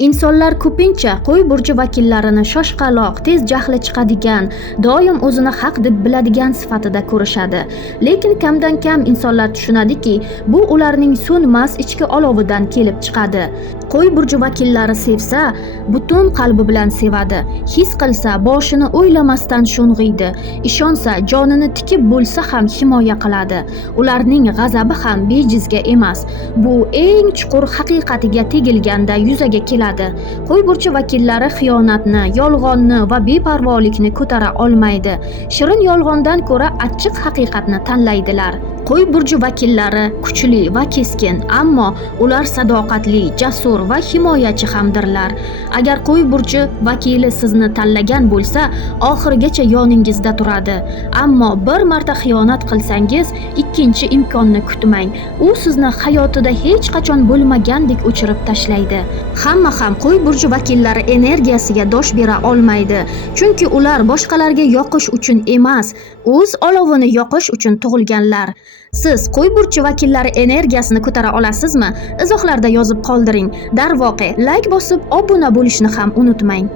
Insonlar ko'pincha qo'y burchi vakillarini shoshqaloq, tez jahli chiqadigan, doim o'zini haq deb biladigan sifatida ko'rishadi. Lekin kamdan kam insonlar tushunadiki, bu ularning so'nmas ichki olovidan kelib chiqadi. Qo'y burchi vakillari sevsa, butun qalbi bilan sevadi. His qilsa, boshini o'ylamasdan sho'ng'iydi. Ishonsa, jonini tikib bo'lsa ham himoya qiladi. Ularning g'azabi ham bejizga emas. Bu eng chuqur haqiqatiga tegilganda yuzaga keladi. Qo'y burchi vakillari xiyonatni, yolg'onni va beparvolikni ko'tara olmaydi. Shirin yolg'ondan ko'ra achchiq haqiqatni tanlaydilar. Qo'y burchi vakillari kuchli va keskin, ammo ular sadoqatli, jasur va himoyachi hamdirlar. Agar qo'y burchi vakili sizni tanlagan bo'lsa, oxirigacha yoningizda turadi. Ammo bir marta xiyonat qilsangiz, ikkinchi imkonni kutmang. U sizni hayotida hech qachon bo'lmagandek o'chirib tashlaydi. Hamma ham qo'y burchi vakillari energiyasiga dosh bera olmaydi, chunki ular boshqalarga yoqish uchun emas, o'z olovini yoqish uchun tug'ilganlar. Siz qo'y burchi vakillari energiyasini ko'tara olasizmi? Izohlarda yozib qoldiring. Darvoqe, like bosib, obuna bo'lishni ham unutmang.